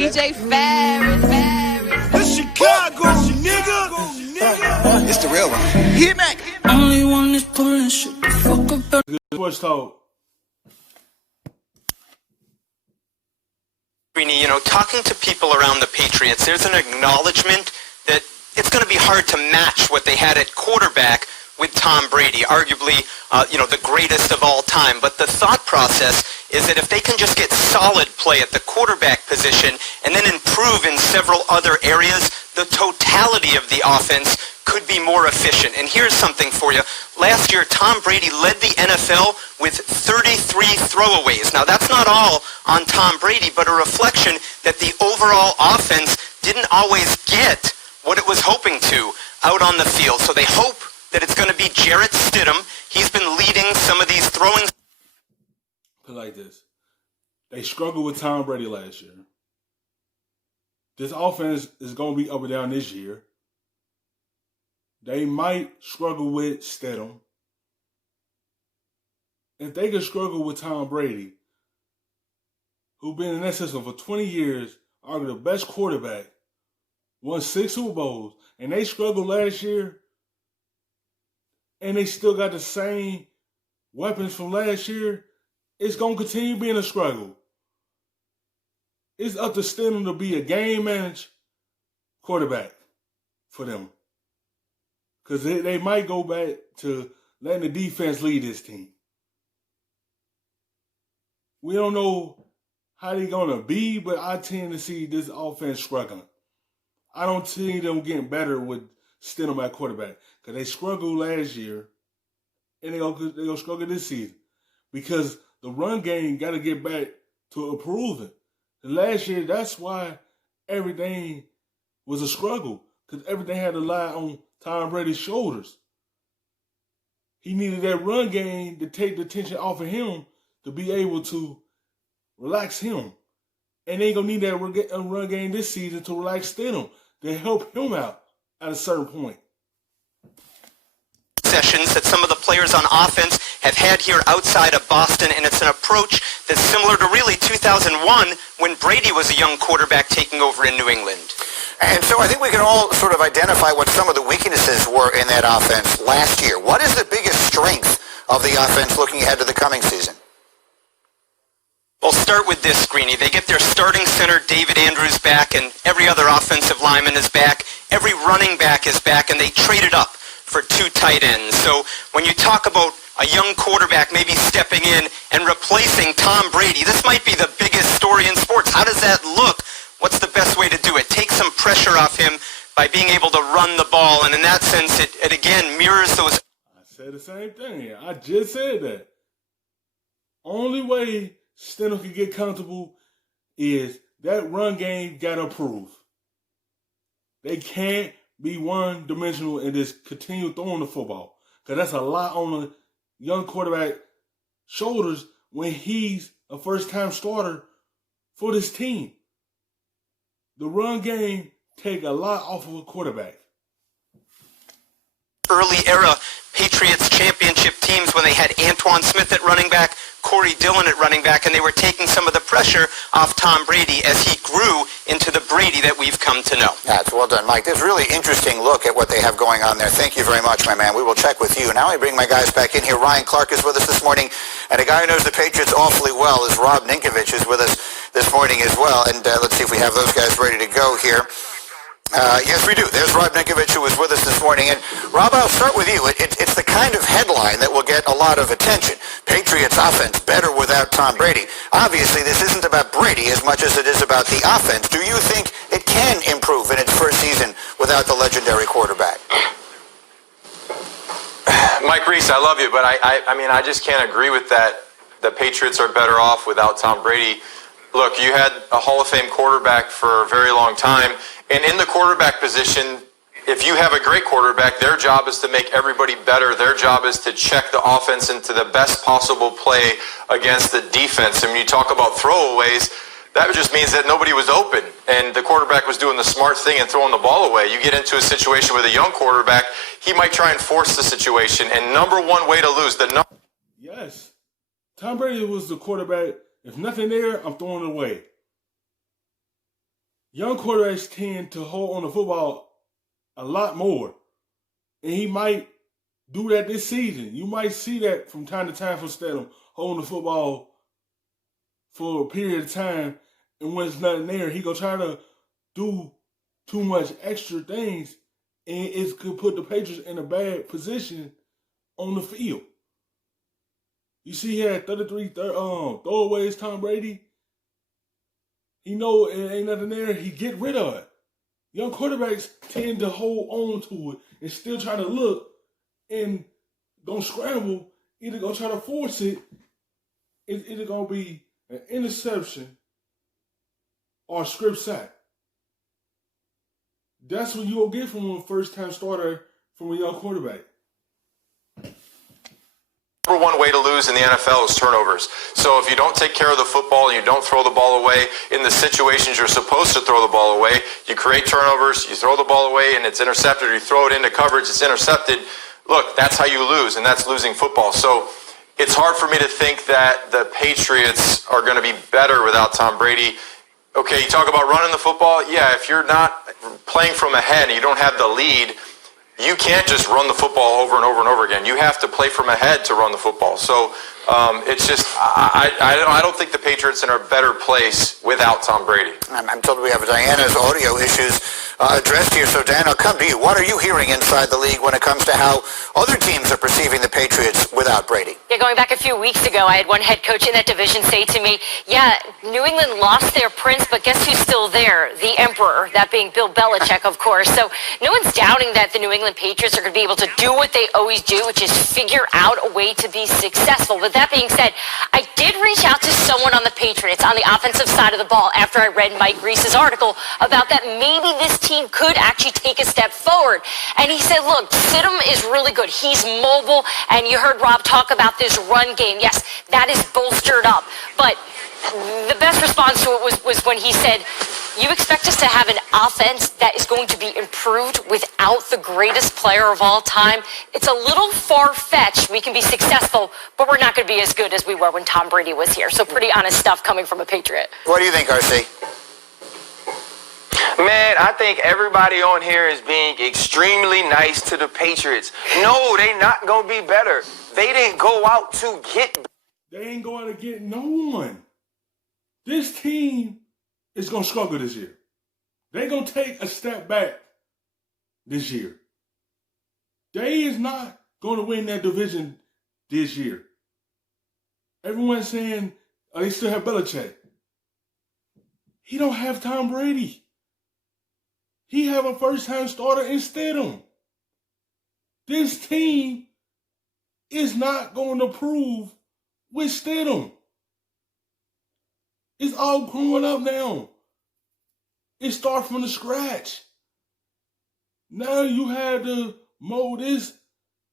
DJ Ferris. The Chicago, nigga. It's the real one. Hit me. Only one is pulling shit the fuck up. Sports talk. You know, talking to people around the Patriots, there's an acknowledgement that it's going to be hard to match what they had at quarterback with Tom Brady, arguably, the greatest of all time. But the thought process is that if they can just get solid play at the quarterback position and then improve in several other areas, the totality of the offense could be more efficient. And here's something for you. Last year, Tom Brady led the NFL with 33 throwaways. Now, that's not all on Tom Brady, but a reflection that the overall offense didn't always get what it was hoping to out on the field. So they hope that it's going to be Jarrett Stidham. He's been leading some of these throwing. Put it like this. They struggled with Tom Brady last year. This offense is going to be up and down this year. They might struggle with Stidham. If they can struggle with Tom Brady, who's been in that system for 20 years, arguably the best quarterback, won 6 Super Bowls, and they struggled last year, and they still got the same weapons from last year, it's going to continue being a struggle. It's up to Stidham to be a game-managed quarterback for them. Because they might go back to letting the defense lead this team. We don't know how they're going to be, but I tend to see this offense struggling. I don't see them getting better with Stidham at quarterback. Because they struggled last year, and they're going to struggle this season. Because the run game got to get back to improving. And last year, that's why everything was a struggle. Because everything had to lie on Tom Brady's shoulders. He needed that run game to take the tension off of him to be able to relax him. And they ain't going to need that run game this season to relax Stidham, to help him out at a certain point. Sessions that some of the players on offense have had here outside of Boston, and it's an approach that's similar to really 2001 when Brady was a young quarterback taking over in New England. And so I think we can all sort of identify what some of the weaknesses were in that offense last year. What is the biggest strength of the offense looking ahead to the coming season? We'll start with this, Greeny. They get their starting center, David Andrews, back, and every other offensive lineman is back. Every running back is back, and they traded up for 2 tight ends. So when you talk about a young quarterback maybe stepping in and replacing Tom Brady, this might be the biggest story in sports. How does that look? What's the best way to do it? Take some pressure off him by being able to run the ball. And in that sense, it again mirrors those. I said the same thing. I just said that. Only way Stidham can get comfortable is that run game got to improve. They can't be one-dimensional and just continue throwing the football. Because that's a lot on a young quarterback's shoulders when he's a first-time starter for this team. The run game take a lot off of a quarterback. Early era Patriots championship teams when they had Antoine Smith at running back, Corey Dillon at running back, and they were taking some of the pressure off Tom Brady as he grew into the Brady that we've come to know. That's well done, Mike. There's a really interesting look at what they have going on there. Thank you very much, my man. We will check with you. Now I bring my guys back in here. Ryan Clark is with us this morning, and a guy who knows the Patriots awfully well is Rob Ninkovich is with us this morning as well. And let's see if we have those guys ready to go here. Yes, we do. There's Rob Ninkovich, who was with us this morning. And Rob, I'll start with you. It's the kind of headline that will get a lot of attention. Patriots offense better without Tom Brady. Obviously, this isn't about Brady as much as it is about the offense. Do you think it can improve in its first season without the legendary quarterback? Mike Reese, I love you, but I mean, I just can't agree with that. The Patriots are better off without Tom Brady. Look, you had a Hall of Fame quarterback for a very long time. And in the quarterback position, if you have a great quarterback, their job is to make everybody better. Their job is to check the offense into the best possible play against the defense. And when you talk about throwaways, that just means that nobody was open. And the quarterback was doing the smart thing and throwing the ball away. You get into a situation with a young quarterback, he might try and force the situation. And number one way to lose, Yes. Tom Brady was the quarterback. If nothing there, I'm throwing it away. young quarterbacks tend to hold on to football a lot more. And he might do that this season. You might see that from time to time from Stidham, holding the football for a period of time. And when it's nothing there, he going to try to do too much extra things. And it could put the Patriots in a bad position on the field. You see, he had 33 throwaways, Tom Brady. He know it ain't nothing there. He get rid of it. Young quarterbacks tend to hold on to it and still try to look and don't scramble. Either gonna try to force it. It's either gonna be an interception or a script sack. That's what you'll get from a first-time starter from a young quarterback. Number one way to lose in the NFL is turnovers. So if you don't take care of the football and you don't throw the ball away in the situations you're supposed to throw the ball away, you create turnovers, you throw the ball away and it's intercepted, or you throw it into coverage, it's intercepted. Look, that's how you lose, and that's losing football. So it's hard for me to think that the Patriots are going to be better without Tom Brady. Okay, you talk about running the football. Yeah, if you're not playing from ahead and you don't have the lead, you can't just run the football over and over and over again. You have to play from ahead to run the football. So it's just, I don't think the Patriots are in a better place without Tom Brady. I'm told we have Diana's audio issues addressed here. So, Dan, I'll come to you. What are you hearing inside the league when it comes to how other teams are perceiving the Patriots without Brady? Yeah, going back a few weeks ago, I had one head coach in that division say to me, yeah, New England lost their prince, but guess who's still there? The emperor, that being Bill Belichick, of course. So no one's doubting that the New England Patriots are going to be able to do what they always do, which is figure out a way to be successful. But that being said, I did reach out to someone on the Patriots on the offensive side of the ball after I read Mike Reese's article about that maybe this team could actually take a step forward. And he said, look, Stidham is really good. He's mobile, and you heard Rob talk about this run game. Yes, that is bolstered up. But the best response to it was when he said, you expect us to have an offense that is going to be improved without the greatest player of all time? It's a little far-fetched. We can be successful, but we're not going to be as good as we were when Tom Brady was here. So pretty honest stuff coming from a Patriot. What do you think, RC? Man, I think everybody on here is being extremely nice to the Patriots. No, they not going to be better. They didn't go out to get... They ain't going to get no one. This team is going to struggle this year. They're going to take a step back this year. They is not going to win that division this year. Everyone's saying they still have Belichick. He don't have Tom Brady. He have a first-time starter instead of him. This team is not going to prove with Stidham. It's all growing up now. It starts from the scratch. Now you have to mold this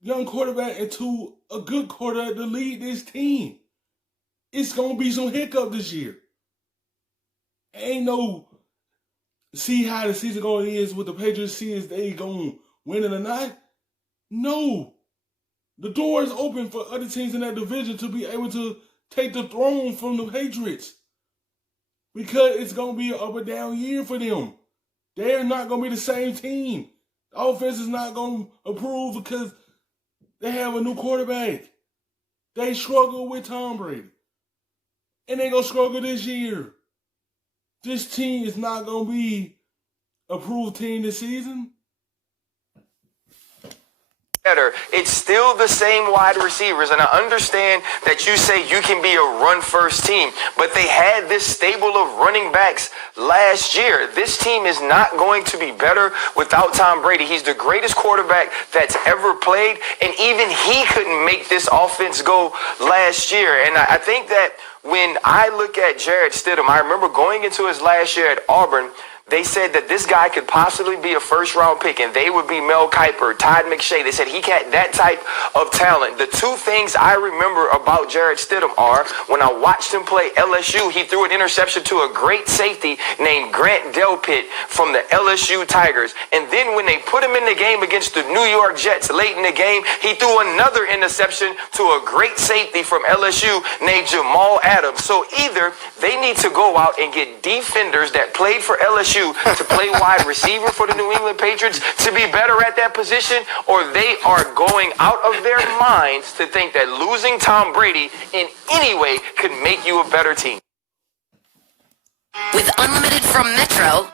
young quarterback into a good quarterback to lead this team. It's going to be some hiccup this year. Ain't no see how the season going is with the Patriots, see if they going to win it or not. No. The door is open for other teams in that division to be able to take the throne from the Patriots. Because it's going to be an up and down year for them. They're not going to be the same team. The offense is not going to improve because they have a new quarterback. They struggle with Tom Brady. And they're going to struggle this year. This team is not going to be a approved team this season. Better. It's still the same wide receivers, and I understand that you say you can be a run-first team, but they had this stable of running backs last year. This team is not going to be better without Tom Brady. He's the greatest quarterback that's ever played, and even he couldn't make this offense go last year. And I think that when I look at Jarrett Stidham, I remember going into his last year at Auburn, they said that this guy could possibly be a first-round pick, and they would be Mel Kiper, Todd McShay. They said he had that type of talent. The two things I remember about Jarrett Stidham are when I watched him play LSU, he threw an interception to a great safety named Grant Delpit from the LSU Tigers. And then when they put him in the game against the New York Jets late in the game, he threw another interception to a great safety from LSU named Jamal Adams. So either they need to go out and get defenders that played for LSU you to play wide receiver for the New England Patriots to be better at that position, or they are going out of their minds to think that losing Tom Brady in any way could make you a better team. With unlimited from Metro,